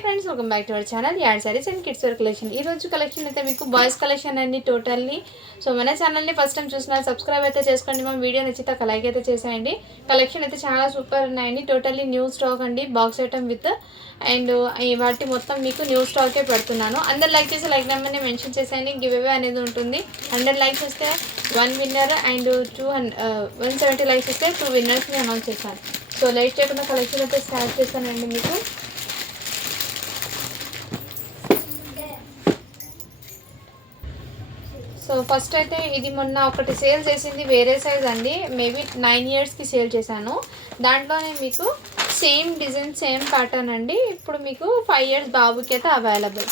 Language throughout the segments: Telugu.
Friends, welcome back to our channel యాడ్ saris and kids wear collection. ఈ రోజు కలెక్షన్ అయితే మీకు బాయ్స్ కలెక్షన్ అండి టోటల్లీ. సో మన ఛానల్ని ఫస్ట్ టైం చూసినా సబ్స్క్రైబ్ అయితే చేసుకోండి. మా వీడియో నచ్చితే ఒక లైక్ అయితే చేసేయండి. కలెక్షన్ అయితే చాలా సూపర్ ఉన్నాయండి. టోటల్లీ న్యూ స్టాక్ అండి, బాక్స్ ఐటమ్ విత్ అండ్ వాటి మొత్తం మీకు న్యూ స్టాకే పెడుతున్నాను. అందరు లైక్ చేసి లైక్ నెంబర్ని మెన్షన్ చేసేయండి. గివ్ అవే అనేది ఉంటుంది. 100 లైక్స్ వస్తే 1 విన్నర్ అండ్ 170 లైక్స్ వస్తే 2 విన్నర్స్ని అనౌన్స్ చేశాను. సో లైక్ చేయకుండా కలెక్షన్ అయితే స్టార్ట్ చేస్తానండి మీకు. సో ఫస్ట్ అయితే ఇది మొన్న ఒకటి సేల్ చేసింది వేరే సైజ్ అండి, మేబీ 9 ఇయర్స్కి సేల్ చేశాను. దాంట్లోనే మీకు సేమ్ డిజైన్ సేమ్ ప్యాటర్న్ అండి. ఇప్పుడు మీకు 5 ఇయర్స్ బాబుకి అయితే అవైలబుల్.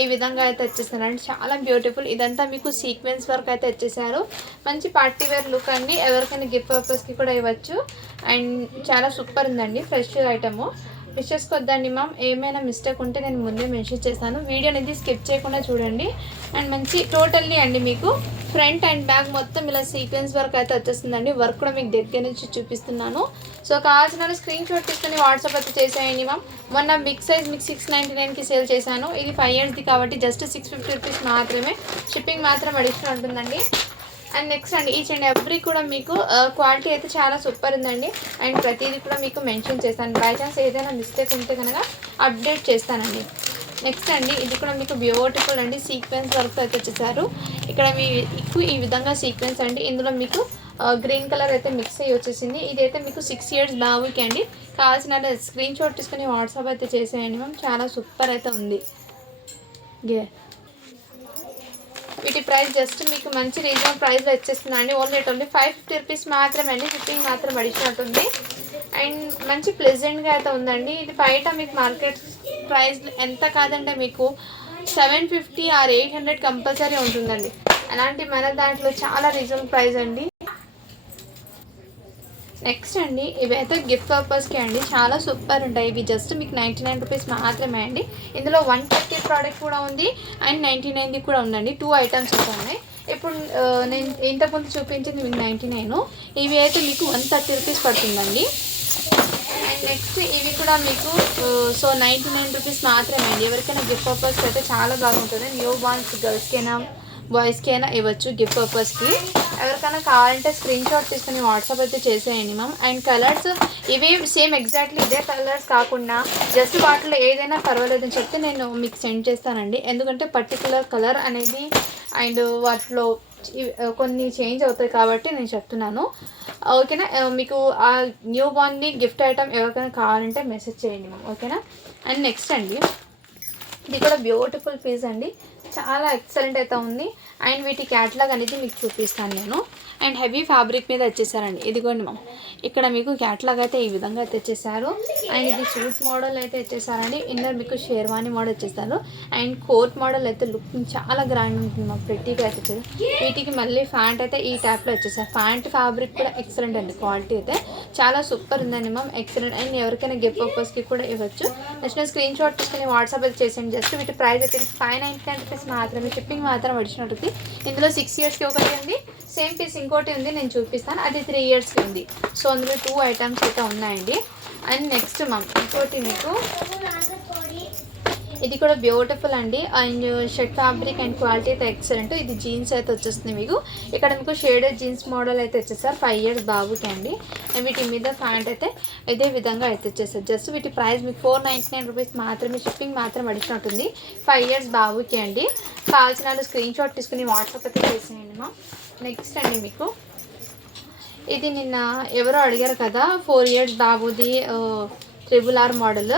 ఈ విధంగా అయితే వచ్చేసారండి, చాలా బ్యూటిఫుల్. ఇదంతా మీకు సీక్వెన్స్ వర్క్ అయితే వచ్చేసారు. మంచి పార్టీ వేర్ లుక్ అండి, ఎవరికైనా గిఫ్ట్ పర్పస్కి కూడా ఇవ్వచ్చు. అండ్ చాలా సూపర్ ఉందండి, ఫ్రెష్ ఐటము. మిస్ చేసుకోవద్దండి మ్యామ్, ఏమైనా మిస్టేక్ ఉంటే నేను ముందే మెన్షన్ చేస్తాను. వీడియో అనేది స్కిప్ చేయకుండా చూడండి. అండ్ మంచి టోటల్లీ అండి మీకు ఫ్రంట్ అండ్ బ్యాక్ మొత్తం ఇలా సీక్వెన్స్ వర్క్ అయితే వచ్చేస్తుందండి. వర్క్ కూడా మీకు దగ్గర నుంచి చూపిస్తున్నాను. సో కావాల్సిన స్క్రీన్ షాట్ తీసుకుని వాట్సాప్ అయితే చేసేయండి మ్యామ్. మొన్న బిగ్ సైజ్ మీకు 699కి సేల్ చేశాను. ఇది 5 ఇయర్స్ది కాబట్టి జస్ట్ 650 రూపీస్ మాత్రమే. షిప్పింగ్ మాత్రం అడిషనల్ ఉంటుందండి. అండ్ నెక్స్ట్ అండి, ఈచ్ అండ్ ఎవ్రీ కూడా మీకు క్వాలిటీ అయితే చాలా సూపర్ ఉందండి. అండ్ ప్రతిదీ కూడా మీకు మెన్షన్ చేస్తాను. బై ఛాన్స్ ఏదైనా మిస్టేక్ ఉంటే కనుక అప్డేట్ చేస్తానండి. నెక్స్ట్ అండి, ఇది కూడా మీకు బ్యూటిఫుల్ అండి, సీక్వెన్స్ వర్క్ అయితే వచ్చేసారు. ఇక్కడ మీకు ఈ విధంగా సీక్వెన్స్ అండి. ఇందులో మీకు గ్రీన్ కలర్ అయితే మిక్స్ అయ్యి వచ్చేసింది. ఇదైతే మీకు 6 ఇయర్స్ బాబుకి అండి. కావాల్సిన స్క్రీన్ షాట్ తీసుకుని వాట్సాప్ అయితే చేసేయండి మ్యామ్. చాలా సూపర్ అయితే ఉంది. వీటి ప్రైస్ జస్ట్ మీకు మంచి రీజనబుల్ ప్రైస్లో వచ్చేస్తుందండి. ఓన్లీ 550 రూపీస్ మాత్రమే అండి. షిప్పింగ్ మాత్రం అడిషనల్ ఉంది. అండ్ మంచి ప్లెజెంట్గా అయితే ఉందండి. ఇది బయట మీకు మార్కెట్ ప్రైస్ ఎంత కాదంటే మీకు 750 ఆర్ 800 కంపల్సరీ ఉంటుందండి. అలాంటి మన దాంట్లో చాలా రీజనబుల్ ప్రైస్ అండి. నెక్స్ట్ అండి, ఇవైతే గిఫ్ట్ పర్పస్కి అండి, చాలా సూపర్ ఉంటాయి. ఇవి జస్ట్ మీకు 99 రూపీస్ మాత్రమే అండి. ఇందులో 130 ప్రోడక్ట్ కూడా ఉంది అండ్ 99ది కూడా ఉందండి. 2 ఐటమ్స్ ఉన్నాయి. ఇప్పుడు నేను ఇంతకుముందు చూపించింది మీకు 99, ఇవి అయితే మీకు 130 రూపీస్ పడుతుందండి. అండ్ నెక్స్ట్ ఇవి కూడా మీకు 99 రూపీస్ మాత్రమే అండి. ఎవరికైనా గిఫ్ట్ పర్పస్కి అయితే చాలా బాగుంటుంది. న్యూ బార్న్స్ గర్ల్స్కైనా బాయ్స్కి అయినా ఇవ్వచ్చు గిఫ్ట్ పర్పస్కి. ఎవరికైనా కావాలంటే స్క్రీన్ షాట్ తీసుకుని వాట్సాప్ అయితే చేసేయండి మ్యామ్. అండ్ కలర్స్ ఇవే సేమ్ ఎగ్జాక్ట్లీ ఇదే కలర్స్ కాకుండా జస్ట్ వాటిలో ఏదైనా పర్వాలేదని చెప్తే నేను మీకు సెండ్ చేస్తానండి. ఎందుకంటే పర్టికులర్ కలర్ అనేది అండ్ వాటిలో కొన్ని చేంజ్ అవుతాయి కాబట్టి నేను చెప్తున్నాను. ఓకేనా? మీకు ఆ న్యూ బార్న్ది గిఫ్ట్ ఐటమ్ ఎవరికైనా కావాలంటే మెసేజ్ చేయండి మ్యామ్. ఓకేనా? అండ్ నెక్స్ట్ అండి, ఇది కూడా బ్యూటిఫుల్ పీస్ అండి, చాలా ఎక్సలెంట్ అయితే ఉంది. అండ్ వీటి క్యాట్లాగ్ అనేది మీకు చూపిస్తాను నేను. అండ్ హెవీ ఫ్యాబ్రిక్ మీద వచ్చేసారండి. ఇదిగోండి మ్యామ్, ఇక్కడ మీకు క్యాట్లాగ్ అయితే ఈ విధంగా అయితే వచ్చేసారు. అండ్ ఇది సూట్ మోడల్ అయితే వచ్చేసారండి. ఇన్నర్ మీకు షేర్వానీ మోడల్ వచ్చేసారు. అండ్ కోట్ మోడల్ అయితే లుక్ చాలా గ్రాండ్ ఉంటుంది మ్యామ్, ప్రెట్టీగా అయితే. వీటికి మళ్ళీ ఫ్యాంట్ అయితే ఈ టైప్లో వచ్చేసారు. ఫ్యాంట్ ఫ్యాబ్రిక్ కూడా ఎక్సలెంట్ అండి, క్వాలిటీ అయితే చాలా సూపర్ ఉందండి మ్యామ్, ఎక్సలెంట్. అండ్ ఎవరికైనా గిఫ్ట్ పర్పస్కి కూడా ఇవ్వచ్చు. నెక్స్ట్ స్క్రీన్ షాట్ తీసుకుని వాట్సాప్ అయితే చేసేయండి. జస్ట్ వీటి ప్రైస్ అయితే 599 రూపీస్ మాత్రమే. షిప్పింగ్ మాత్రం అడిషనల్. ఇందులో 6 ఇయర్స్కి ఒకటి ఉంది, సేమ్ పీస్ ఇంకోటి ఉంది, నేను చూపిస్తాను. అది 3 ఇయర్స్కి ఉంది. సో అందులో 2 ఐటమ్స్ అయితే ఉన్నాయండి. అండ్ నెక్స్ట్ మ్యామ్ ఇంకోటి మీకు ఇది కూడా బ్యూటిఫుల్ అండి. And shirt fabric and quality అయితే ఎక్సలెంట్. ఇది జీన్స్ అయితే వచ్చేస్తుంది మీకు. ఇక్కడ మీకు షేడెడ్ జీన్స్ మోడల్ అయితే వచ్చేసారు 5 ఇయర్స్ బాబుకి అండి. వీటి మీద ప్యాంట్ అయితే ఇదే విధంగా అయితే వచ్చేస్తారు. జస్ట్ వీటి ప్రైస్ మీకు 499 రూపీస్ మాత్రమే. షిప్పింగ్ మాత్రం అడిషనల్ ఉంటుంది. 5 ఇయర్స్ బాబుకి అండి. కావాల్సిన స్క్రీన్ షాట్ తీసుకుని వాట్సాప్ అయితే చేసేయండి మా. నెక్స్ట్ అండి, మీకు ఇది నిన్న ఎవరో అడిగారు కదా, 4 ఇయర్స్ బాబుది RRR మోడల్.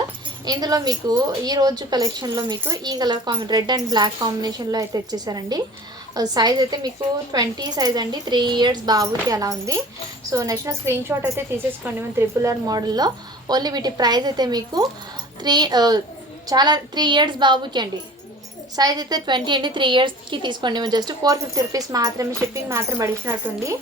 ఇందులో మీకు ఈరోజు కలెక్షన్లో మీకు ఈ కలర్ రెడ్ అండ్ బ్లాక్ కాంబినేషన్లో అయితే వచ్చేసారండి. సైజ్ అయితే మీకు 20 సైజ్ అండి, 3 ఇయర్స్ బాబుకి అలా ఉంది. సో నెక్స్ట్ స్క్రీన్ షాట్ అయితే తీసేసుకోండి మేము. RRR మోడల్లో ఓన్లీ వీటి ప్రైస్ అయితే మీకు 3 ఇయర్స్ బాబుకి అండి. సైజ్ అయితే 20 అండి, 3 ఇయర్స్కి తీసుకోండి. జస్ట్ 450 రూపీస్ మాత్రమే. షిప్పింగ్ మాత్రం అడిగినట్టుంది.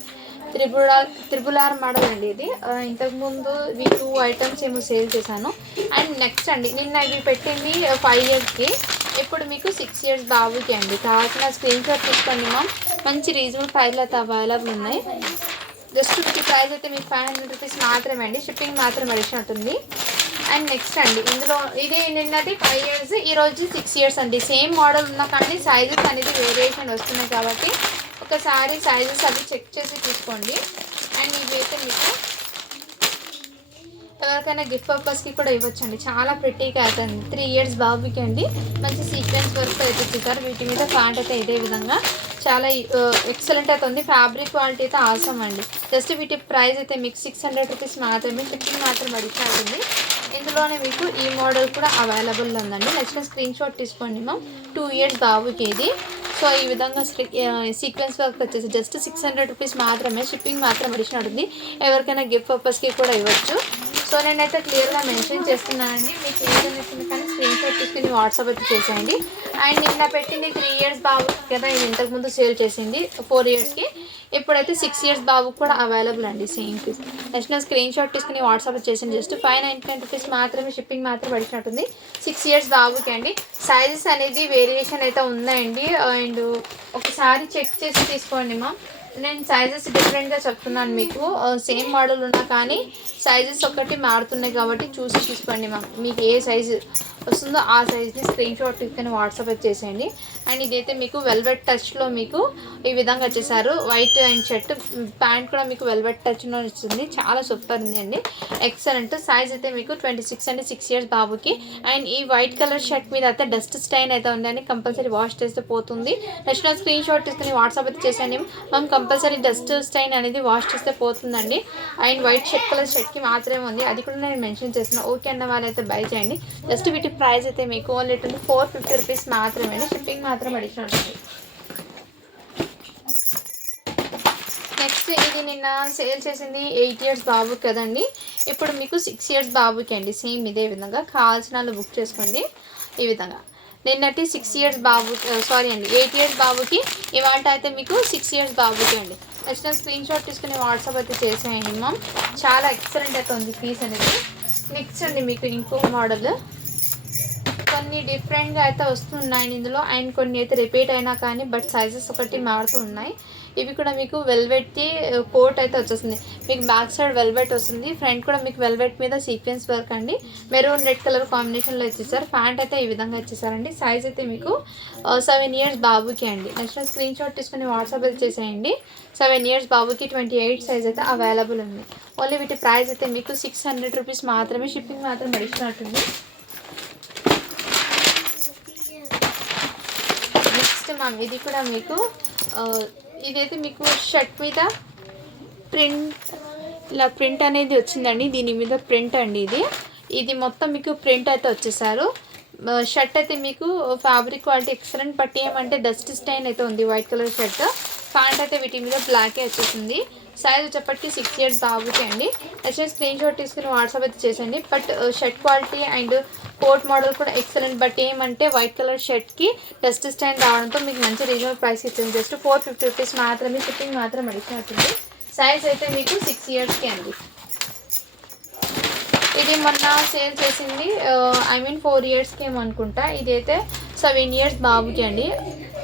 RRR మోడల్ అండి ఇది. ఇంతకుముందు ఇవి 2 ఐటమ్స్ ఏమో సేల్ చేశాను. అండ్ నెక్స్ట్ అండి, నిన్న ఇవి పెట్టింది 5 ఇయర్స్కి, ఇప్పుడు మీకు 6 ఇయర్స్ బాబుకి అండి. కావాల్సిన స్క్రీన్ షాట్ తీసుకోండి మ్యామ్. మంచి రీజనబుల్ ప్రైస్లో అయితే అవైలబుల్ ఉన్నాయి. జస్ట్ వీటి ప్రైస్ అయితే మీకు 500 రూపీస్ మాత్రమే అండి. షిప్పింగ్ మాత్రం అడిషనల్ ఉంటుంది. అండ్ నెక్స్ట్ అండి ఇందులో ఇది నిన్నటి 5 years, ఈరోజు 6 years అండి. సేమ్ మోడల్ ఉన్నా కానీ సైజెస్ అనేది వేరియేషన్ వస్తున్నాయి కాబట్టి ఒకసారి సైజెస్ అవి చెక్ చేసి తీసుకోండి. అండ్ ఇవి అయితే మీకు ఎవరికైనా గిఫ్ట్ పర్పస్కి కూడా ఇవ్వచ్చండి. చాలా ప్రిటీగా అవుతుంది. 3 years బాబుకి అండి. మంచి సీక్వెన్స్ వర్క్ అయితే ఇచ్చేసారు. వీటి మీద ప్యాంట్ అయితే ఇదే విధంగా చాలా ఎక్సలెంట్ అవుతుంది. ఫ్యాబ్రిక్ క్వాలిటీ అయితే ఆసమ్ అండి. జస్ట్ వీటి ప్రైస్ అయితే మీకు 600 రూపీస్ మాత్రమే. షిప్పింగ్ మాత్రం అడిగినట్టుంది. ఇందులోనే మీకు ఈ మోడల్ కూడా అవైలబుల్ ఉందండి. నెక్స్ట్ స్క్రీన్ షాట్ తీసుకోండి మ్యామ్. 2 years బాబుకి ఇది. సో ఈ విధంగా సీక్వెన్స్ వర్క్ వచ్చేసి జస్ట్ 600 రూపీస్ మాత్రమే. షిప్పింగ్ మాత్రం అడిగినట్టుంది. ఎవరికైనా గిఫ్ట్ పర్పస్కి కూడా ఇవ్వచ్చు. సో నేనైతే క్లియర్గా మెన్షన్ చేస్తున్నానండి. మీకు ఏదైనా నచ్చింది కానీ స్క్రీన్ షాట్ తీసుకుని వాట్సాప్ అయితే చేసేయండి. అండ్ నిన్న పెట్టింది 3 years బాబు కదా, ఇది ఇంతకుముందు సేల్ చేసింది 4 yearsకి. ఇప్పుడైతే 6 years బాబుకి కూడా అవైలబుల్ అండి. Same piece. Next screenshot తీసుకుని వాట్సాప్ చేసింది. జస్ట్ 599 రూపీస్ మాత్రమే. షిప్పింగ్ మాత్రం పడినట్టుంది. 6 years బాబుకి అండి. సైజెస్ అనేది వేరియేషన్ అయితే ఉన్నాయండి. అండ్ ఒకసారి చెక్ చేసి తీసుకోండి మా. నేను సైజెస్ డిఫరెంట్గా చెప్తున్నాను మీకు. సేమ్ మోడల్ ఉన్నా కానీ సైజెస్ ఒకటి మారుతున్నాయి కాబట్టి చూసి తీసుకోండి మ్యామ్. మీకు ఏ సైజు వస్తుందో ఆ సైజ్ని స్క్రీన్ షాట్ తీసుకొని వాట్సాప్ చేసేయండి. అండ్ ఇదైతే మీకు వెల్వెట్ టచ్లో మీకు ఈ విధంగా వచ్చేసారు. వైట్ అండ్ షర్ట్, ప్యాంట్ కూడా మీకు వెల్వెట్ టచ్లో వచ్చింది. చాలా సూపర్ ఉంది అండి. ఎక్సలెంట్. సైజ్ అయితే మీకు 26 అండి. 6 years బాబుకి. అండ్ ఈ వైట్ కలర్ షర్ట్ మీద అయితే డస్ట్ స్టైన్ అయితే ఉందండి. కంపల్సరీ వాష్ చేస్తే పోతుంది. నెక్స్ట్ స్క్రీన్ షాట్ తీసుకుని వాట్సాప్ అయితే చేసేయండి మ్యామ్. కంపల్సరీ డస్ట్ స్టైన్ అనేది వాష్ చేస్తే పోతుందండి. అండ్ వైట్ షర్ట్ కలర్ షర్ట్కి మాత్రమే ఉంది. అది కూడా నేను మెన్షన్ చేసిన. ఓకే అన్న వాళ్ళైతే బై చేయండి. జస్ట్ వీటి ప్రైస్ అయితే మీకు ఓన్లీ 450 రూపీస్ మాత్రమే. షిప్పింగ్ మాత్రం అడిషనల్ ఉంటుంది. నెక్స్ట్ ఇది నిన్న సేల్ చేసింది 8 years బాబు కదండి. ఇప్పుడు మీకు 6 years బాబుకి అండి. సేమ్ ఇదే విధంగా కావాల్సిన వాళ్ళు బుక్ చేసుకోండి. ఈ విధంగా నిన్నటి 6 years బాబు, సారీ అండి 8 years బాబుకి. ఇవాళ అయితే మీకు 6 years బాబుకి అండి. నెక్స్ట్ స్క్రీన్ షాట్ తీసుకుని వాట్సాప్ అయితే చేసేయండి మ్యామ్. చాలా ఎక్సలెంట్ అయితే ఉంది పీస్ అనేది. నెక్స్ట్ అండి మీకు ఇంకో మోడల్. కొన్ని డిఫరెంట్గా అయితే వస్తున్నాయి ఇందులో. అండ్ కొన్ని అయితే రిపీట్ అయినా కానీ బట్ సైజెస్ ఒకటి మారుతూ ఉన్నాయి. ఇవి కూడా మీకు వెల్వెట్కి కోట్ అయితే వచ్చేస్తుంది. మీకు బ్యాక్ సైడ్ వెల్వెట్ వస్తుంది. ఫ్రంట్ కూడా మీకు వెల్వెట్ మీద సీక్వెన్స్ వర్క్ అండి. మెరూన్ రెడ్ కలర్ కాంబినేషన్లో ఇచ్చేసారు. ప్యాంట్ అయితే ఈ విధంగా ఇచ్చేసారండి. సైజ్ అయితే మీకు 7 years బాబుకి అండి. నెక్స్ట్ స్క్రీన్ షాట్ తీసుకుని వాట్సాప్ అయితే చేసేయండి. 7 years బాబుకి 28 సైజ్ అయితే అవైలబుల్ ఉంది. ఓన్లీ వీటి ప్రైస్ అయితే మీకు 600 రూపీస్ మాత్రమే. షిప్పింగ్ మాత్రం అడిగినట్టుంది. నెక్స్ట్ మ్యామ్ ఇది కూడా మీకు ఇదైతే మీకు షర్ట్ మీద ప్రింట్ అనేది వచ్చిందండి. దీని మీద ప్రింట్ అండి. ఇది మొత్తం మీకు ప్రింట్ అయితే వచ్చేసారు. షర్ట్ అయితే మీకు ఫ్యాబ్రిక్ క్వాలిటీ ఎక్సలెంట్. బట్ ఏమంటే డస్ట్ స్టైన్ అయితే ఉంది. White colour shirt. ప్యాంట్ అయితే వీటి మీద బ్లాకే వచ్చేసింది. సైజ్ వచ్చేప్పటికి 6 years బాబుకి అండి. నెక్స్ట్ స్క్రీన్ షాట్ తీసుకుని వాట్సాప్ అయితే చేసండి. But shirt quality and coat model కూడా ఎక్సలెంట్. బట్ ఏమంటే వైట్ కలర్ షర్ట్కి డస్ట్ స్టైన్ రావడంతో మీకు మంచి రీజనబుల్ ప్రైస్ ఇచ్చింది. జస్ట్ 450 రూపీస్ మాత్రమే. షిప్పింగ్ మాత్రం అడిగినట్టుంది. సైజ్ అయితే మీకు 6 yearsకి అండి. ఇది మొన్న సేల్ చేసింది 4 yearsకి ఏమనుకుంటా. ఇదైతే 7 years బాబుకి అండి.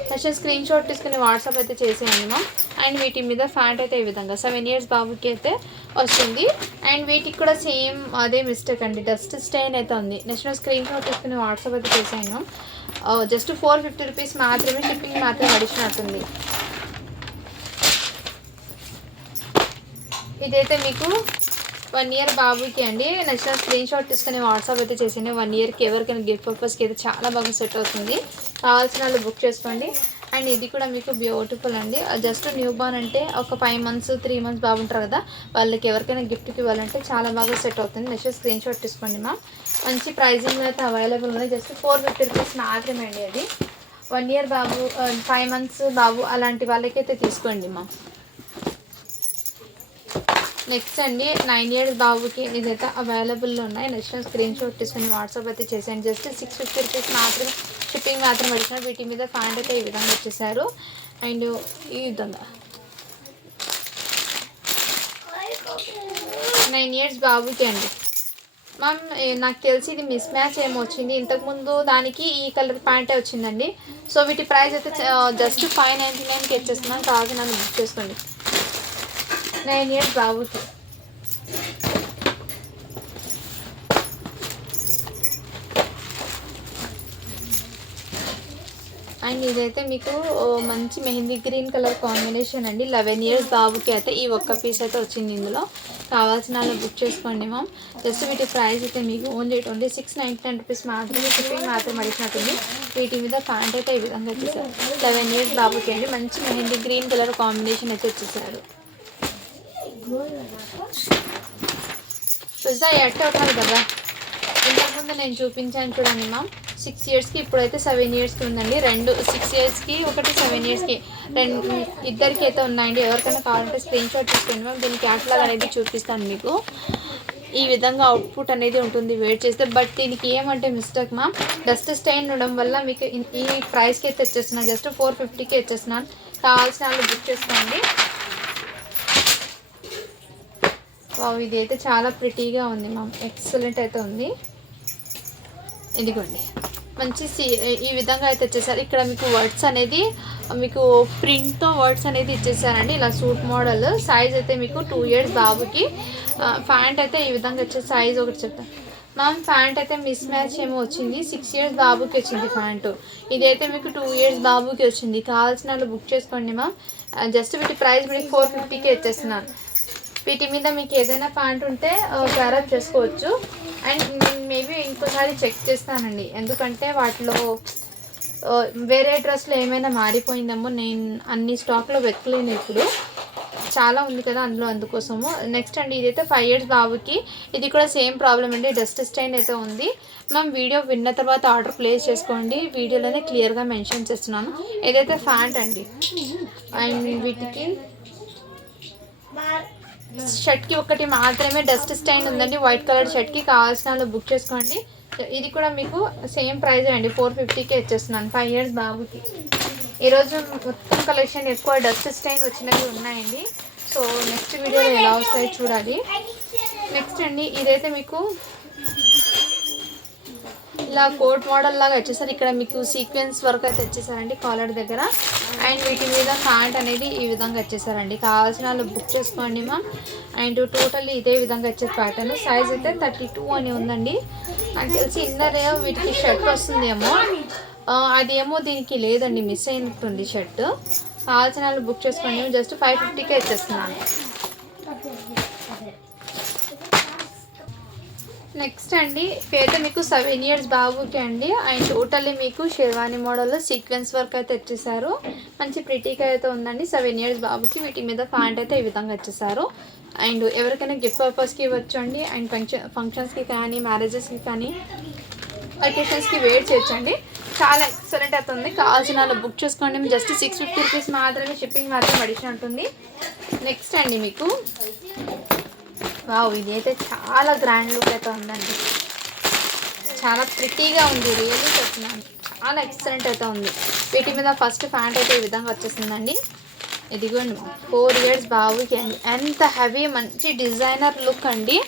నెక్స్ట్ స్క్రీన్ షాట్ తీసుకుని వాట్సాప్ అయితే చేసేయండి మ్యామ్. అండ్ వీటి మీద ఫ్యాంట్ అయితే ఈ విధంగా 7 years బాబుకి అయితే వస్తుంది. అండ్ వీటికి కూడా సేమ్ అదే మిస్టేక్ అండి. డస్ట్ స్టైన్ అయితే ఉంది. నెక్స్ట్ స్క్రీన్ షాట్ తీసుకుని వాట్సాప్ అయితే చేసేయండి మ్యామ్. జస్ట్ 450 రూపీస్ మాత్రమే. షిప్పింగ్ మాత్రం అడిగినట్టుంది. ఇదైతే మీకు 1 year బాబుకి అండి. నెక్స్ట్ స్క్రీన్ షాట్ తీసుకుని వాట్సాప్ అయితే చేసింది. 1 yearకి ఎవరికైనా గిఫ్ట్ పర్పస్కి అయితే చాలా బాగా సెట్ అవుతుంది. కావాల్సిన వాళ్ళు బుక్ చేసుకోండి. అండ్ ఇది కూడా మీకు బ్యూటిఫుల్ అండి. జస్ట్ న్యూ బార్న్ అంటే ఒక 5 months 3 months బాగుంటారు కదా, వాళ్ళకి ఎవరికైనా గిఫ్ట్కి ఇవ్వాలంటే చాలా బాగా సెట్ అవుతుంది. నెక్స్ట్ స్క్రీన్ షాట్ తీసుకోండి మా. మంచి ప్రైజింగ్ అయితే అవైలబుల్ ఉన్నాయి. జస్ట్ 450 రూపీస్ మాత్రమే అండి. అది 1 year బాబు 5 months బాబు అలాంటి వాళ్ళకైతే తీసుకోండి మా. నెక్స్ట్ అండి 9 years బాబుకి ఇదైతే అవైలబుల్లో ఉన్నాయి. నెక్స్ట్ స్క్రీన్ షాట్ తీసుకుని వాట్సాప్ అయితే చేసాను. జస్ట్ 650 రూపీస్ మాత్రమే. షిప్పింగ్ మాత్రం అడిగిన. వీటి మీద ఫ్యాంట్ అయితే ఈ విధంగా వచ్చేసారు. అండ్ ఈ విధంగా 9 years బాబుకి అండి. మ్యామ్ నాకు తెలిసి ఇది మిస్ మ్యాచ్ ఏమో వచ్చింది. ఇంతకుముందు దానికి ఈ కలర్ ప్యాంటే వచ్చిందండి. సో వీటి ప్రైస్ అయితే జస్ట్ 599కి ఇచ్చేస్తున్నాను. కావాల్సిన నన్ను బుక్ చేసుకోండి. 9 years బాబుకి. అండ్ ఇదైతే మీకు మంచి మెహందీ గ్రీన్ కలర్ కాంబినేషన్ అండి. 11 ఇయర్స్ బాబుకి అయితే ఈ ఒక్క పీస్ అయితే వచ్చింది. ఇందులో కావాల్సిన వాళ్ళు బుక్ చేసుకోండి మ్యామ్. జస్ట్ వీటి ప్రైస్ అయితే మీకు ఓన్లీ 699 రూపీస్ మాత్రమే. షిప్పింగ్ మాత్రమే అడిగినట్టుంది. వీటి మీద ప్యాంట్ అయితే ఈ విధంగా వచ్చేసారు. 11 ఇయర్స్ బాబుకి అండి. మంచి మెహందీ గ్రీన్ కలర్ కాంబినేషన్ అయితే వచ్చేసారు. చూసా ఎట్ట అవుతారు కదా. ఇంతకుముందు నేను చూపించాను చూడండి మ్యామ్. 6 ఇయర్స్కి ఇప్పుడైతే 7 ఇయర్స్కి ఉందండి. 6 ఇయర్స్కి ఒకటి 7 ఇయర్స్కి ఇద్దరికి అయితే ఉన్నాయండి. ఎవరికైనా కావాలంటే స్క్రీన్ షాట్ తీసుకోండి మ్యామ్. దీనికి క్యాట్లాగ్ అనేది చూపిస్తాను మీకు. ఈ విధంగా అవుట్పుట్ అనేది ఉంటుంది వెయిట్ చేస్తే. బట్ దీనికి ఏమంటే మిస్టేక్ మ్యామ్, డస్ట్ స్టెయిన్ ఉండడం వల్ల మీకు ఈ ప్రైస్కి అయితే ఇచ్చేస్తున్నాను. జస్ట్ 450కి ఇచ్చేస్తున్నాను. కావాల్సిన వాళ్ళు బుక్ చేసుకోండి. ఇది అయితే చాలా ప్రిటీగా ఉంది మ్యామ్. ఎక్సలెంట్ అయితే ఉంది. ఇదిగోండి మంచి ఈ విధంగా అయితే ఇచ్చేసారు. ఇక్కడ మీకు వర్డ్స్ అనేది మీకు ప్రింట్తో వర్డ్స్ అనేది ఇచ్చేసారండి. ఇలా సూట్ మోడల్. సైజ్ అయితే మీకు 2 ఇయర్స్ బాబుకి. ప్యాంట్ అయితే ఈ విధంగా వచ్చే సైజ్ ఒకటి చెప్తాను మ్యామ్. ప్యాంట్ అయితే మిస్ మ్యాచ్ ఏమో వచ్చింది. 6 ఇయర్స్ బాబుకి వచ్చింది ప్యాంటు. ఇదైతే మీకు 2 ఇయర్స్ బాబుకి వచ్చింది. కావాల్సిన వాళ్ళు బుక్ చేసుకోండి మ్యామ్. జస్ట్ వీటి ప్రైస్ మీకు 450కే ఇచ్చేస్తున్నాను. వీటి మీద మీకు ఏదైనా ప్యాంట్ ఉంటే క్యారప్ చేసుకోవచ్చు. అండ్ నేను మేబీ ఇంకోసారి చెక్ చేస్తానండి, ఎందుకంటే వాటిలో వేరే డ్రెస్లో ఏమైనా మారిపోయిందేమో. నేను అన్ని స్టాక్లో వెతకలేను, ఇప్పుడు చాలా ఉంది కదా అందుకోసము. నెక్స్ట్ అండి ఇదైతే 5 ఇయర్స్ బాబుకి. ఇది కూడా సేమ్ ప్రాబ్లం అండి, డస్ట్ స్టైన్ అయితే ఉంది. మనం వీడియో విన్న తర్వాత ఆర్డర్ ప్లేస్ చేసుకోండి. వీడియోలోనే క్లియర్గా మెన్షన్ చేస్తున్నాను. ఏదైతే ప్యాంట్ అండి. అండ్ వీటికి షర్ట్కి ఒకటి మాత్రమే డస్ట్ స్టైన్ ఉందండి. వైట్ కలర్ షర్ట్కి. కావాల్సిన వాళ్ళు బుక్ చేసుకోండి. ఇది కూడా మీకు సేమ్ ప్రైజ్ అండి. 450కే ఇచ్చేస్తున్నాను 5 ఇయర్స్ బాబుకి. ఈరోజు మొత్తం కలెక్షన్ ఎక్కువ డస్ట్ స్టైన్ వచ్చినవి ఉన్నాయండి. సో నెక్స్ట్ వీడియోలో ఎలా వస్తాయో చూడాలి. నెక్స్ట్ అండి ఇదైతే మీకు ఇలా కోట్ మోడల్ లాగా వచ్చేసారు. ఇక్కడ మీకు సీక్వెన్స్ వర్క్ అయితే వచ్చేసారండి కాలర్ దగ్గర. అండ్ వీటి మీద ప్యాంట్ అనేది ఈ విధంగా వచ్చేసారండి. కావాల్సిన వాళ్ళు బుక్ చేసుకోండి మ్యామ్. అండ్ టోటల్లీ ఇదే విధంగా వచ్చే ప్యాటర్న్. సైజ్ అయితే 32 అని ఉందండి. నాకు తెలిసి ఇన్నర్ వీటికి షర్ట్ వస్తుందేమో, అదేమో దీనికి లేదండి, మిస్ అయినట్టుంది షర్ట్. కావాల్సిన వాళ్ళు బుక్ చేసుకోండి. జస్ట్ 550కే ఇచ్చేస్తున్నాను. నెక్స్ట్ అండి ఇవైతే మీకు 7 ఇయర్స్ బాబుకి అండి. అండ్ టోటల్లీ మీకు షెర్వానీ మోడల్లో సీక్వెన్స్ వర్క్ అయితే వచ్చేసారు. మంచి ప్రిటీగా అయితే ఉందండి 7 ఇయర్స్ బాబుకి. వీటి మీద ప్యాంట్ అయితే ఈ విధంగా వచ్చేసారు. అండ్ ఎవరికైనా గిఫ్ట్ పర్పస్కి ఇవ్వచ్చు అండి. అండ్ ఫంక్షన్స్కి కానీ, మ్యారేజెస్కి కానీ, అకేషన్స్కి వేర్ చేయొచ్చండి. చాలా ఎక్సలెంట్ అవుతుంది. కావాల్సిన వాళ్ళు బుక్ చేసుకోండి. జస్ట్ 650 రూపీస్ మాత్రమే. షిప్పింగ్ మాత్రం అడిషన్ ఉంటుంది. నెక్స్ట్ అండి మీకు ఇది అయితే చాలా గ్రాండ్ లుక్ అయితే ఉందండి. చాలా ప్రిటీగా ఉంది. రియల్లీ చెప్తున్నాను, చాలా ఎక్సలెంట్ అయితే ఉంది. వీటి మీద ఫస్ట్ ప్యాంట్ అయితే ఈ విధంగా వచ్చేసిందండి. ఇదిగోండి 4 ఇయర్స్ బాబుకి అండి. ఎంత హెవీ మంచి డిజైనర్ లుక్ అండి.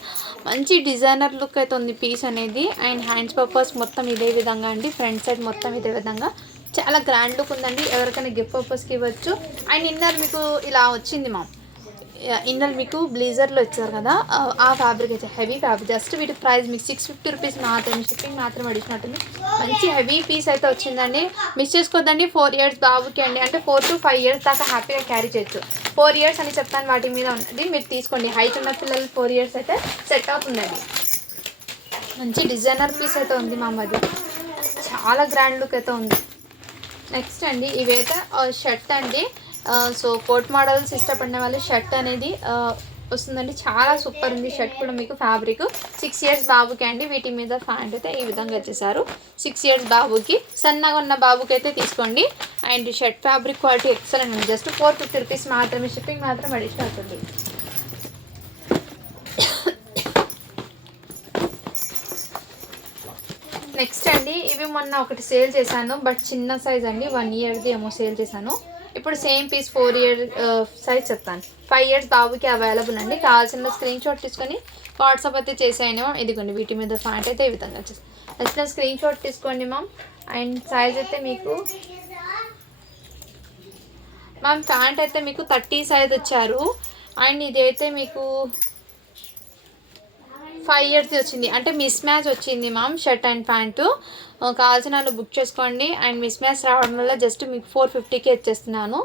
మంచి డిజైనర్ లుక్ అయితే ఉంది పీస్ అనేది. అండ్ హ్యాండ్స్ పర్పస్ మొత్తం ఇదే విధంగా అండి. ఫ్రంట్ సైడ్ మొత్తం ఇదే విధంగా చాలా గ్రాండ్ లుక్ ఉందండి. ఎవరికైనా గిఫ్ట్ పర్పస్కి ఇవ్వచ్చు. అండ్ ఇన్నర్ మీకు ఇలా వచ్చింది మా ఇన్నర్ మీకు బ్లేజర్లో వచ్చారు కదా, ఆ ఫ్యాబ్రిక్ అయితే హెవీ ఫ్యాబ్రిక్. జస్ట్ వీటి ప్రైస్ మీకు 650 రూపీస్ మాత్రమే. షిప్పింగ్ మాత్రం అడిగినట్టుంది. మంచి హెవీ పీస్ అయితే వచ్చిందండి. మిస్ చేసుకోవద్దండి. 4 ఇయర్స్ బాబుకి అండి. అంటే 4 to 5 ఇయర్స్ దాకా హ్యాపీగా క్యారీ చేయొచ్చు. 4 ఇయర్స్ అని చెప్తాను వాటి మీద ఉన్నది, మీరు తీసుకోండి. హైట్ ఉన్న పిల్లలు 4 ఇయర్స్ అయితే సెట్ అవుతుందండి. మంచి డిజైనర్ పీస్ అయితే ఉంది మా అది. చాలా గ్రాండ్ లుక్ అయితే ఉంది. నెక్స్ట్ అండి ఇవైతే షర్ట్ అండి. సో కోట్ మోడల్స్ ఇష్టపడిన వాళ్ళు షర్ట్ అనేది వస్తుందండి. చాలా సూపర్ ఉంది షర్ట్ కూడా. మీకు ఫ్యాబ్రిక్ 6 ఇయర్స్ బాబుకి అండి. వీటి మీద ప్యాంట్ అయితే ఈ విధంగా వచ్చేసారు. 6 ఇయర్స్ బాబుకి, సన్నగా ఉన్న బాబుకి అయితే తీసుకోండి. And shirt fabric quality excellent ఉంది. జస్ట్ 450 రూపీస్ మాత్రమే. షిప్పింగ్ మాత్రం అడిషన్ అవుతుంది. నెక్స్ట్ అండి ఇవి మొన్న ఒకటి సేల్ చేశాను, బట్ చిన్న సైజ్ అండి. 1 ఇయర్ది ఏమో సేల్ చేశాను. ఇప్పుడు సేమ్ పీస్ 4 ఇయర్ సైజ్ చెప్తాను. 5 ఇయర్స్ బాబుకి అవైలబుల్ అండి. కావాల్సిన స్క్రీన్ షాట్ తీసుకొని వాట్సాప్ అయితే చేసాను. ఇదిగోండి వీటి మీద ప్యాంట్ అయితే ఈ విధంగా వచ్చేసి నచ్చిన స్క్రీన్ షాట్ తీసుకోండి మ్యామ్. అండ్ సైజ్ అయితే మీకు మ్యామ్ ప్యాంట్ అయితే మీకు 30 సైజ్ వచ్చారు. అండ్ ఇది అయితే మీకు 5 ఇయర్స్ వచ్చింది అంటే మిస్ మ్యాచ్ వచ్చింది మ్యామ్ షర్ట్ అండ్ ప్యాంటు. కావాల్సిన వాళ్ళు బుక్ చేసుకోండి. అండ్ మిస్ మ్యాచ్ రావడం వల్ల జస్ట్ మీకు 450కే ఇచ్చేస్తున్నాను.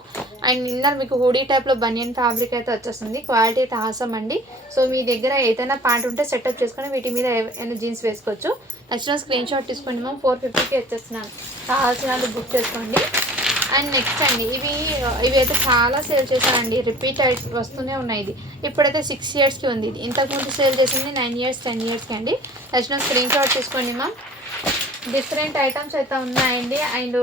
అండ్ ఇన్నర్ మీకు హుడీ టైప్లో బనియన్ ఫ్యాబ్రిక్ అయితే వచ్చేస్తుంది. క్వాలిటీ అయితే ఆసమ్ అండి. సో మీ దగ్గర ఏదైనా ప్యాంట్ ఉంటే సెటప్ చేసుకొని వీటి మీద ఏమైనా జీన్స్ వేసుకోవచ్చు. నచ్చిన స్క్రీన్ షాట్ తీసుకోండి మ్యామ్. 450కే ఇచ్చేస్తున్నాను. కావాల్సిన వాళ్ళు బుక్ చేసుకోండి. అండ్ నెక్స్ట్ అండి ఇవి అయితే చాలా సేల్ చేశానండి. రిపీట్ వస్తూనే ఉన్నాయి. ఇది ఇప్పుడైతే 6 ఇయర్స్కి ఉంది. ఇది ఇంతకుముందు సేల్ చేసింది 9 ఇయర్స్ 10 ఇయర్స్కి అండి. నచ్చిన స్క్రీన్ షాట్ తీసుకోండి మ్యామ్. డిఫరెంట్ ఐటమ్స్ అయితే ఉన్నాయండి. అండ్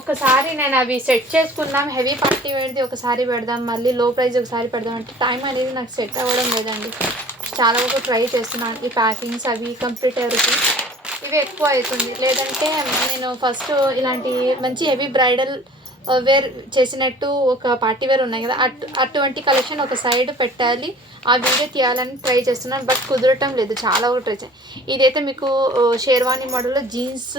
ఒకసారి నేను అవి సెట్ చేసుకున్నాం. హెవీ పార్టీ వేర్ది ఒకసారి పెడదాం, మళ్ళీ లో ప్రైస్ ఒకసారి పెడదాం అంటే టైం అనేది నాకు సెట్ అవ్వడం లేదండి. చాలా వరకు ట్రై చేస్తున్నాను. ఈ ప్యాకింగ్స్ అవి కంప్లీట్ అయ్యేకి ఇవి ఎక్కువ అవుతుంది. లేదంటే నేను ఫస్ట్ ఇలాంటి మంచి హెవీ బ్రైడల్ వేర్ చేసినట్టు ఒక పార్టీ వేర్ ఉన్నాయి కదా, అటువంటి కలెక్షన్ ఒక సైడ్ పెట్టాలి, ఆ వీడియో తీయాలని ట్రై చేస్తున్నాను. బట్ కుదరటం లేదు. చాలా ఒకటి ట్రై చేయాలి. ఇదైతే మీకు షేర్వానీ మోడల్లో జీన్స్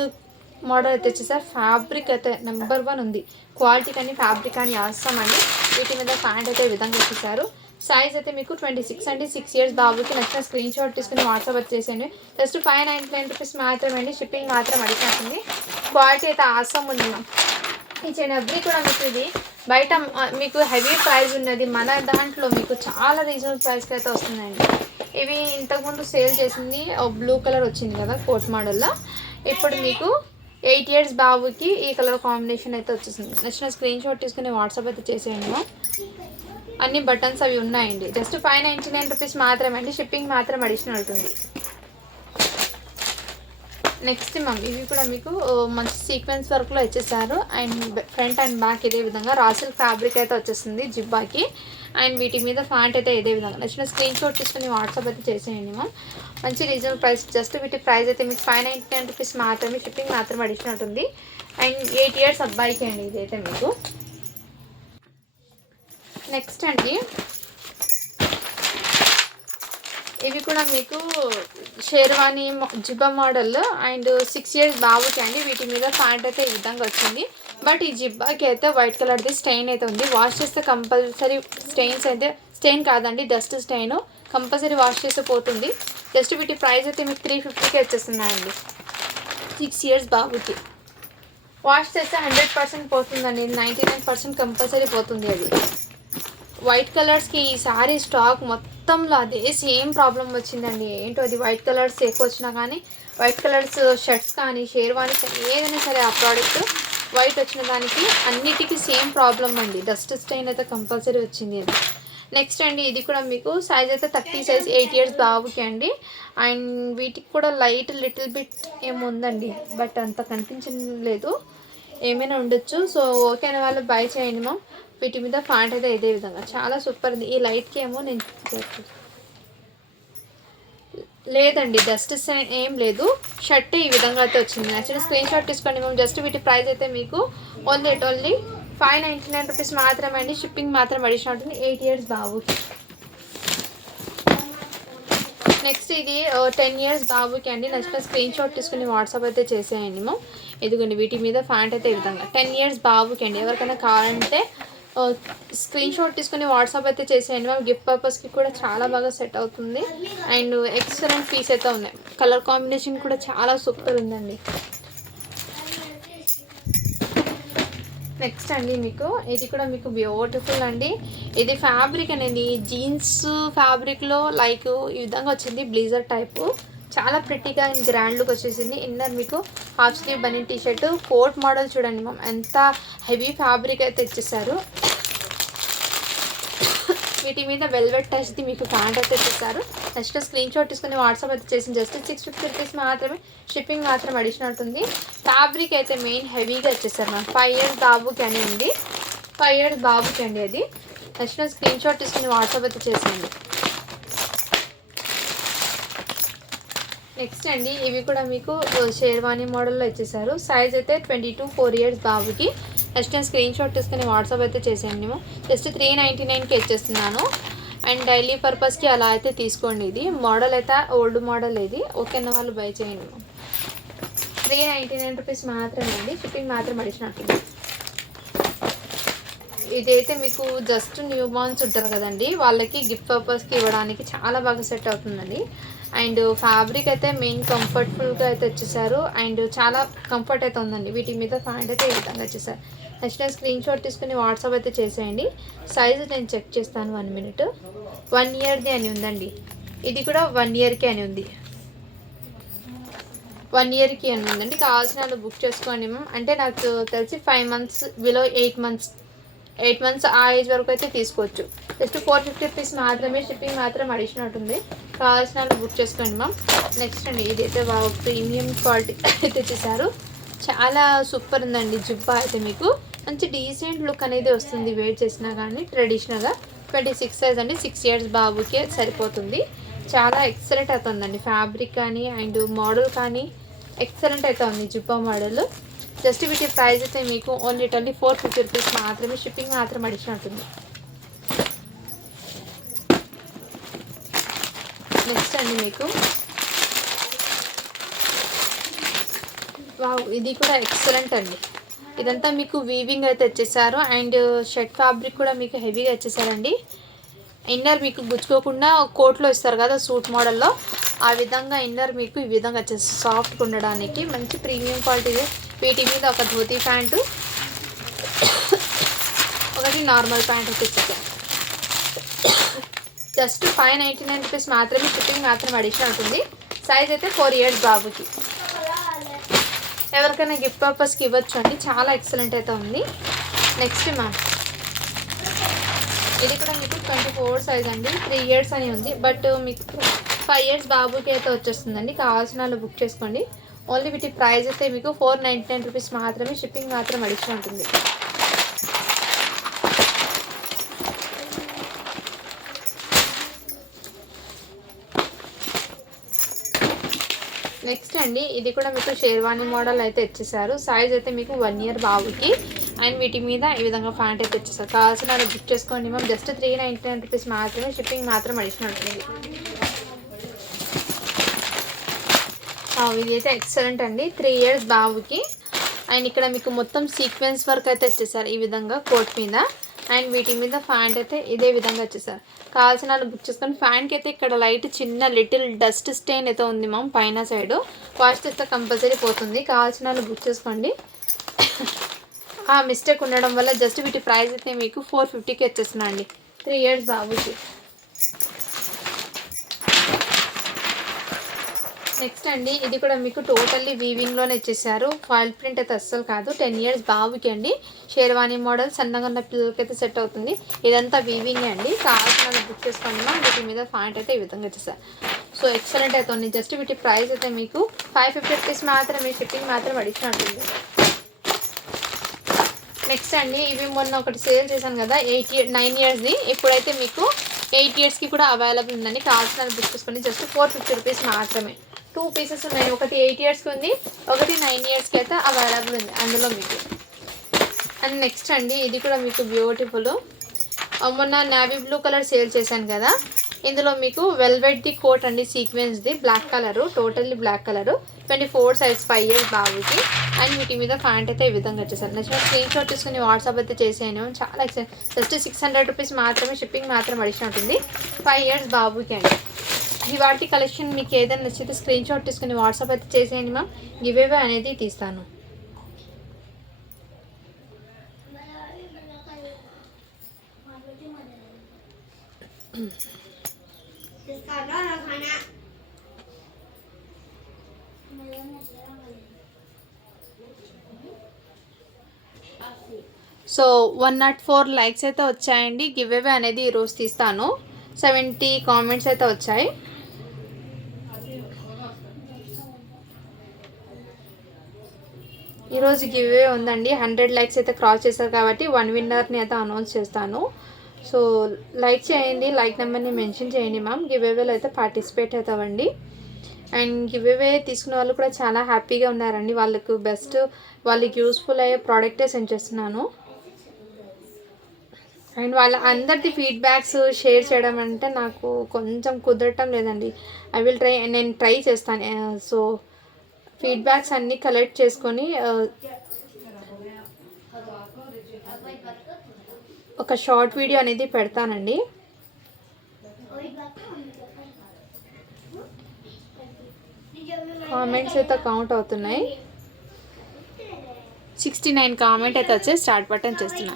మోడల్ అయితే వచ్చేసారి. ఫ్యాబ్రిక్ అయితే నెంబర్ 1 ఉంది. క్వాలిటీ కానీ ఫ్యాబ్రిక్ కానీ అవసరం అండి. వీటి మీద ప్యాంట్ అయితే ఈ విధంగా వచ్చేసారు. సైజ్ అయితే మీకు 26 అండి. 6 ఇయర్స్ బాబుకి నచ్చిన స్క్రీన్ షాట్ తీసుకుని వాట్సాప్ వచ్చేసేయండి. జస్ట్ 599 రూపీస్ మాత్రమే అండి. షిప్పింగ్ మాత్రం అడిగినట్టుంది. క్వాలిటీ అయితే ఆసమ్ ఉంది. ఈచ్ అండ్ ఎవ్రీ కూడా మీకు ఇది బయట మీకు హెవీ ప్రైస్ ఉన్నది, మన దాంట్లో మీకు చాలా రీజనబుల్ ప్రైస్కి అయితే వస్తుందండి. ఇవి ఇంతకుముందు సేల్ చేసింది బ్లూ కలర్ వచ్చింది కదా కోట్ మోడల్లో. ఇప్పుడు మీకు 8 ఇయర్స్ బాబుకి ఈ కలర్ కాంబినేషన్ అయితే వచ్చేసింది. నచ్చిన స్క్రీన్ షాట్ తీసుకుని వాట్సాప్ అయితే చేసేయండి. అన్ని బటన్స్ అవి ఉన్నాయండి. జస్ట్ 599 రూపీస్ మాత్రమే అండి. షిప్పింగ్ మాత్రం అడిషనల్ ఉంటుంది. నెక్స్ట్ మ్యామ్ ఇవి కూడా మీకు మంచి సీక్వెన్స్ వర్క్లో ఇచ్చేసారు. అండ్ ఫ్రంట్ అండ్ బ్యాక్ ఇదే విధంగా రాసిల్ ఫ్యాబ్రిక్ అయితే వచ్చేస్తుంది జిబ్బాకి. అండ్ వీటి మీద ఫ్యాంట్ అయితే ఇదే విధంగా. నచ్చిన స్క్రీన్ షాట్ తీసుకుని వాట్సాప్ అయితే చేసేయండి మ్యామ్. మంచి రీజనబుల్ ప్రైస్. జస్ట్ వీటి ప్రైస్ అయితే మీకు 599 రూపీస్ మాత్రమే. షిప్పింగ్ మాత్రం అడిషనల్ ఉంటుంది. అండ్ 8 ఇయర్స్ అబ్బాయికి అండి ఇదైతే మీకు. నెక్స్ట్ అండి ఇవి కూడా మీకు షేర్వానీ జిబ్బా మోడల్ అండ్ 6 ఇయర్స్ బాబుకి అండి. వీటి మీద ప్యాంట్ అయితే ఈ విధంగా వచ్చింది. బట్ ఈ జిబ్బాకి అయితే వైట్ కలర్ది స్టెయిన్ అయితే ఉంది. వాష్ చేస్తే కంపల్సరీ స్టెయిన్స్ అయితే స్టెయిన్ కాదండి, డస్ట్ స్టెయిన్ కంపల్సరీ వాష్ చేస్తే పోతుంది. జస్ట్ వీటి ప్రైస్ అయితే మీకు 350కే వచ్చేస్తున్నాయండి. 6 ఇయర్స్ బాబుకి వాష్ చేస్తే 100% పోతుందండి. 99% కంపల్సరీ పోతుంది. అది వైట్ కలర్స్కి ఈ సారీ స్టాక్ మొత్తంలో అదే సేమ్ ప్రాబ్లం వచ్చిందండి. ఏంటో అది వైట్ కలర్స్ ఎక్కువ వచ్చినా కానీ వైట్ కలర్స్ షర్ట్స్ కానీ షేర్వానీ కానీ ఏదైనా సరే ఆ ప్రోడక్ట్ వైట్ వచ్చిన దానికి అన్నిటికీ సేమ్ ప్రాబ్లం అండి. డస్ట్ స్టెయిన్ అయితే కంపల్సరీ వచ్చింది అది. నెక్స్ట్ అండి ఇది కూడా మీకు సైజ్ అయితే 30 సైజ్ 8 ఇయర్స్ బాబుకి అండి. అండ్ వీటికి కూడా లైట్ లిటిల్ బిట్ ఏముందండి, బట్ అంత కనిపించలేదు. ఏమైనా ఉండొచ్చు. సో ఓకే అనే వాళ్ళు బై చేయండి మా. వీటి మీద ప్యాంట్ అయితే ఇదే విధంగా చాలా సూపర్ ఉంది. ఈ లైట్కి ఏమో నేను లేదండి డస్ట్ ఏం లేదు. షర్ట్ ఈ విధంగా అయితే వచ్చింది. నచ్చిన స్క్రీన్ షాట్ తీసుకోండి మేము. జస్ట్ వీటి ప్రైస్ అయితే మీకు ఓన్లీ 599 రూపీస్ మాత్రమే అండి. షిప్పింగ్ మాత్రం అడిషనల్ ఉంటుంది 8 ఇయర్స్ బాబుకి. నెక్స్ట్ ఇది 10 ఇయర్స్ బాబుకి అండి. నచ్చిన స్క్రీన్ షాట్ తీసుకుని వాట్సాప్ అయితే చేసేయండి మేము. ఇదిగోండి వీటి మీద ప్యాంట్ అయితే ఈ విధంగా 10 ఇయర్స్ బాబుకి అండి. ఎవరికైనా కావాలంటే స్క్రీన్ షాట్ తీసుకుని వాట్సాప్ అయితే చేసేయండి మ్యామ్. గిఫ్ట్ పర్పస్కి కూడా చాలా బాగా సెట్ అవుతుంది. అండ్ ఎక్సలెంట్ పీస్ అయితే ఉన్నాయి. కలర్ కాంబినేషన్ కూడా చాలా సూపర్ ఉందండి. నెక్స్ట్ అండి మీకు ఇది కూడా మీకు బ్యూటిఫుల్ అండి. ఇది ఫ్యాబ్రిక్ అనేది జీన్స్ ఫ్యాబ్రిక్లో లైక్ ఈ విధంగా వచ్చింది. బ్లేజర్ టైపు చాలా ప్రిటీగా అండ్ గ్రాండ్ లుక్ వచ్చేసింది. ఇన్నర్ మీకు హాఫ్ స్లీవ్ బనియన్ టీషర్ట్ కోట్ మోడల్ చూడండి మ్యామ్. ఎంత హెవీ ఫ్యాబ్రిక్ అయితే ఇచ్చేసారు. వీటి మీద వెల్వెట్ టచ్ది మీకు ప్యాంట్ అయితే ఇచ్చేసారు. నెక్స్ట్ స్క్రీన్ షాట్ తీసుకుని వాట్సాప్ అయితే చేసింది. జస్ట్ 650 రూపీస్ మాత్రమే. షిప్పింగ్ మాత్రం అడిషనల్ ఉంటుంది. ఫ్యాబ్రిక్ అయితే మెయిన్ హెవీగా ఇచ్చేసారు మ్యామ్. 5 ఇయర్స్ బాబుకి అని ఉంది. 5 ఇయర్స్ బాబుకి అండి అది. నెక్స్ట్ స్క్రీన్ షాట్ తీసుకుని వాట్సాప్ అయితే చేసింది. నెక్స్ట్ అండి ఇవి కూడా మీకు షేర్వానీ మోడల్లో ఇచ్చేసారు. సైజ్ అయితే 22 4 ఇయర్స్ బాబుకి. నెక్స్ట్ నేను స్క్రీన్ షాట్ తీసుకుని వాట్సాప్ అయితే చేసేయండి మేము. జస్ట్ 399కి ఇచ్చేస్తున్నాను. అండ్ డైలీ పర్పస్కి అలా అయితే తీసుకోండి. ఇది మోడల్ అయితే ఓల్డ్ మోడల్. ఇది ఓకే అన్న వాళ్ళు బై చేయండి మేము. 399 రూపీస్ మాత్రమే అండి. షిప్పింగ్ మాత్రం అడిషనల్. ఇదైతే మీకు జస్ట్ న్యూ బార్న్స్ ఉంటారు కదండి, వాళ్ళకి గిఫ్ట్ పర్పస్కి ఇవ్వడానికి చాలా బాగా సెట్ అవుతుందండి. అండ్ ఫ్యాబ్రిక్ అయితే మెయిన్ కంఫర్టబుల్గా అయితే వచ్చేసారు. అండ్ చాలా కంఫర్ట్ అయితే ఉందండి. వీటి మీద ప్యాంట్ అయితే ఈ విధంగా వచ్చేసారు. నెక్స్ట్ స్క్రీన్ షాట్ తీసుకుని వాట్సాప్ అయితే చేసేయండి. సైజు నేను చెక్ చేస్తాను, 1 minute. 1 yearది అని ఉందండి. ఇది కూడా 1 yearకి అని ఉంది. 1 yearకి అని ఉందండి. కావాల్సిన వాళ్ళు బుక్ చేసుకోండి మ్యామ్. అంటే నాకు తెలిసి 5 months బిలో 8 months, 8 months ఆ ఏజ్ వరకు అయితే తీసుకోవచ్చు. జస్ట్ 450 rupees మాత్రమే, షిప్పింగ్ మాత్రం అడిషనల్ ఉంటుంది. కావాల్సిన వాళ్ళు బుక్ చేసుకోండి మ్యామ్. నెక్స్ట్ అండి, ఇదైతే ప్రీమియం క్వాలిటీ అయితే చేశారు. చాలా సూపర్ ఉందండి. జుబ్బా అయితే మీకు మంచి డీసెంట్ లుక్ అనేది వస్తుంది వేర్ చేసినా కానీ. ట్రెడిషనల్గా 26 size అండి. 6 years బాబుకే సరిపోతుంది. చాలా ఎక్సలెంట్ అవుతుందండి. ఫ్యాబ్రిక్ కానీ అండ్ మోడల్ కానీ ఎక్సలెంట్ అయితే ఉంది జుబ్బా మోడల్. జస్ట్ వీటి ప్రైస్ అయితే మీకు ఓన్లీ 450 rupees మాత్రమే, షిప్పింగ్ మాత్రం అడిషనల్ ఉంటుంది. నెక్స్ట్ అండి మీకు వావ్, ఇది కూడా ఎక్సలెంట్ అండి. ఇదంతా మీకు వీవింగ్ అయితే వచ్చేసారు. అండ్ షర్ట్ ఫ్యాబ్రిక్ కూడా మీకు హెవీగా వచ్చేసారండి. ఇన్నర్ మీకు గుచ్చుకోకుండా కోట్లో ఇస్తారు కదా సూట్ మోడల్లో, ఆ విధంగా ఇన్నర్ మీకు ఈ విధంగా వచ్చేసి సాఫ్ట్గా ఉండడానికి మంచి ప్రీమియం క్వాలిటీ. వీటి మీద ఒక ధోతీ ప్యాంటు, ఒకటి నార్మల్ ప్యాంట్ వచ్చేసారు. జస్ట్ 599 rupees మాత్రమే, షిప్పింగ్ మాత్రం అడిషనల్ ఉంటుంది. సైజ్ అయితే 4 years బాబుకి. ఎవరికైనా గిఫ్ట్ పర్పస్కి ఇవ్వచ్చు అండి. చాలా ఎక్సలెంట్ అయితే ఉంది. నెక్స్ట్ మ్యామ్, ఇది కూడా మీకు 24 size అండి. 3 years అని ఉంది, బట్ మీకు 5 years బాబుకి అయితే వచ్చేస్తుందండి. కావాల్సిన వాళ్ళు బుక్ చేసుకోండి. ఓన్లీ వీటి ప్రైస్ అయితే మీకు 499 rupees మాత్రమే, షిప్పింగ్ మాత్రం అడిషనల్ ఉంటుంది. నెక్స్ట్ అండి, ఇది కూడా మీకు షేర్వానీ మోడల్ అయితే ఇచ్చేసారు. సైజ్ అయితే మీకు 1 year బాబుకి. అండ్ వీటి మీద ఈ విధంగా ప్యాంట్ అయితే ఇచ్చేసారు. కావాల్సిన వాళ్ళు బుక్ చేసుకోండి మ్యామ్. జస్ట్ 399 rupees మాత్రమే, షిప్పింగ్ మాత్రం అడిషనల్ ఉంటుంది. ఇది అయితే ఎక్సలెంట్ అండి. 3 years బాబుకి. అండ్ ఇక్కడ మీకు మొత్తం సీక్వెన్స్ వర్క్ అయితే వచ్చేసారు ఈ విధంగా కోట్ మీద. అండ్ వీటి మీద ప్యాంట్ అయితే ఇదే విధంగా వచ్చేసారు. కావాల్సిన వాళ్ళు బుక్ చేసుకొని. ఫ్యాన్కి అయితే ఇక్కడ లైట్ చిన్న లిటిల్ డస్ట్ స్టెయిన్ అయితే ఉంది మ్యామ్ పైన సైడ్. వాష్ చేస్తే కంపల్సరీ పోతుంది. కావాల్సిన వాళ్ళు బుక్ చేసుకోండి. ఆ మిస్టేక్ ఉండడం వల్ల జస్ట్ వీటి ప్రైస్ అయితే మీకు 450కి వచ్చేస్తున్నా అండి. 3 years బాబుకి. నెక్స్ట్ అండి, ఇది కూడా మీకు టోటల్లీ వీవింగ్లోనే ఇచ్చేసారు. ఫాయిల్ ప్రింట్ అయితే అస్సలు కాదు. 10 years బాబుకి అండి. షేర్వానీ మోడల్ సన్నగా ఉన్న పిల్లలకి అయితే సెట్ అవుతుంది. ఇదంతా వీవింగ్ అండి. కావాల్సిన బుక్ చేసుకోండి. వీటి మీద ప్యాంట్ అయితే ఈ విధంగా వచ్చేసారు. సో ఎక్సలెంట్ అయితే ఉంది. జస్ట్ వీటి ప్రైస్ అయితే మీకు 550 rupees మాత్రమే, షిప్పింగ్ మాత్రం అడిషనల్ ఉంటుంది. నెక్స్ట్ అండి, ఇవి మొన్న ఒకటి సేల్ చేశాను కదా 9 yearsది. ఇప్పుడైతే మీకు 8 yearsకి కూడా అవైలబుల్ ఉందండి. కావాల్సిన బుక్ చేసుకోండి. జస్ట్ 450 rupees మాత్రమే. 2 pieces ఉన్నాయి. ఒకటి 8 yearsకి ఉంది, ఒకటి 9 yearsకి అయితే అవైలబుల్ ఉంది అందులో మీకు. అండ్ నెక్స్ట్ అండి, ఇది కూడా మీకు బ్యూటిఫుల్. మొన్న నావీ బ్లూ కలర్ సేల్ చేశాను కదా, ఇందులో మీకు వెల్వెట్ది కోట్ అండి, సీక్వెన్స్ది, black colour, totally black colour, 24 size 5 years బాబుకి. అండ్ వీటి మీద ప్యాంట్ అయితే ఈ విధంగా వచ్చేసారు. నచ్చిన స్క్రీన్ షాట్ తీసుకుని వాట్సాప్ అయితే చేసేయను. చాలా జస్ట్ 600 rupees మాత్రమే, షిప్పింగ్ మాత్రం అడిషనల్ ఉంటుంది. 5 years బాబుకి అండి. ఈ వాటి కలెక్షన్ మీకు ఏదైనా నచ్చితే స్క్రీన్ షాట్ తీసుకుని వాట్సాప్ అయితే చేసేయండి మ్యామ్. గివేవే అనేది తీస్తాను. సో 104 likes అయితే వచ్చాయండి. గివేవే అనేది ఈరోజు తీస్తాను. 70 comments అయితే వచ్చాయి. ఈరోజు గివ్వే ఉందండి. 100 likes అయితే క్రాస్ చేశారు కాబట్టి 1 winnerని అయితే అనౌన్స్ చేస్తాను. సో లైక్ చేయండి, లైక్ నెంబర్ని మెన్షన్ చేయండి మ్యామ్. గివేవేలో అయితే పార్టిసిపేట్ అవుతామండి. అండ్ గివేవే తీసుకున్న వాళ్ళు కూడా చాలా హ్యాపీగా ఉన్నారండి. వాళ్ళకు బెస్ట్, వాళ్ళకి యూస్ఫుల్ అయ్యే ప్రోడక్టే సెండ్ చేస్తున్నాను. అండ్ వాళ్ళ అందరిది ఫీడ్బ్యాక్స్ షేర్ చేయడం అంటే నాకు కొంచెం కుదరటం లేదండి. నేను ట్రై చేస్తాను. సో ఫీడ్బ్యాక్స్ అన్నీ కలెక్ట్ చేసుకొని ఒక షార్ట్ వీడియో అనేది పెడతానండి. కామెంట్స్ అయితే కౌంట్ అవుతున్నాయి. 69 కామెంట్ అయితే వచ్చి స్టార్ట్ బటన్ చేస్తున్నా.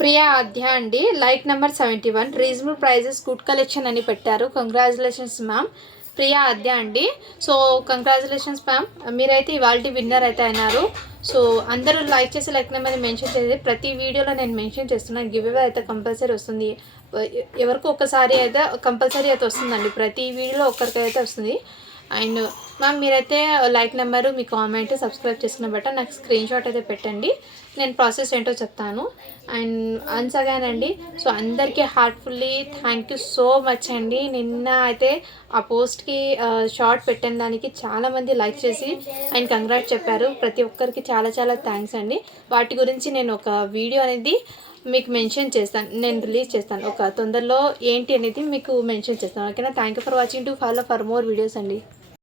ప్రియా ఆద్య అండి, like number 71, reasonable prices, good collection అని పెట్టారు. Congratulations ma'am. ప్రియా ఆద్య అండి. సో కంగ్రాచులేషన్స్ మ్యామ్, మీరైతే ఇవాళ విన్నర్ అయితే అయినారు. సో అందరూ లైక్ చేసి లైక్ నెంబర్ మెన్షన్ చేసి ప్రతి వీడియోలో నేను మెన్షన్ చేస్తున్నాను. గివ్ అవే అయితే కంపల్సరీ వస్తుంది. ఎవరికో ఒక్కసారి అయితే కంపల్సరీ అయితే వస్తుందండి. ప్రతి వీడియోలో ఒక్కరికైతే వస్తుంది. అండ్ మ్యామ్ మీరైతే లైక్ నెంబరు, మీ కామెంట్, సబ్స్క్రైబ్ చేసుకున్న బట్ట నాకు స్క్రీన్ షాట్ అయితే పెట్టండి. నేను ప్రాసెస్ ఏంటో చెప్తాను. అండ్ వన్స్ అగైన్ అండి, సో అందరికీ heartfully thank you so much అండి. నిన్న అయితే ఆ పోస్ట్కి షార్ట్ పెట్టిన దానికి చాలామంది లైక్ చేసి అండ్ కంగ్రాట్స్ చెప్పారు. ప్రతి ఒక్కరికి చాలా చాలా థ్యాంక్స్ అండి. వాటి గురించి నేను ఒక వీడియో అనేది మీకు మెన్షన్ చేస్తాను, నేను రిలీజ్ చేస్తాను ఒక తొందరలో. ఏంటి అనేది మీకు మెన్షన్ చేస్తాను. ఓకేనా? Thank you for watching. To follow for more videos అండి.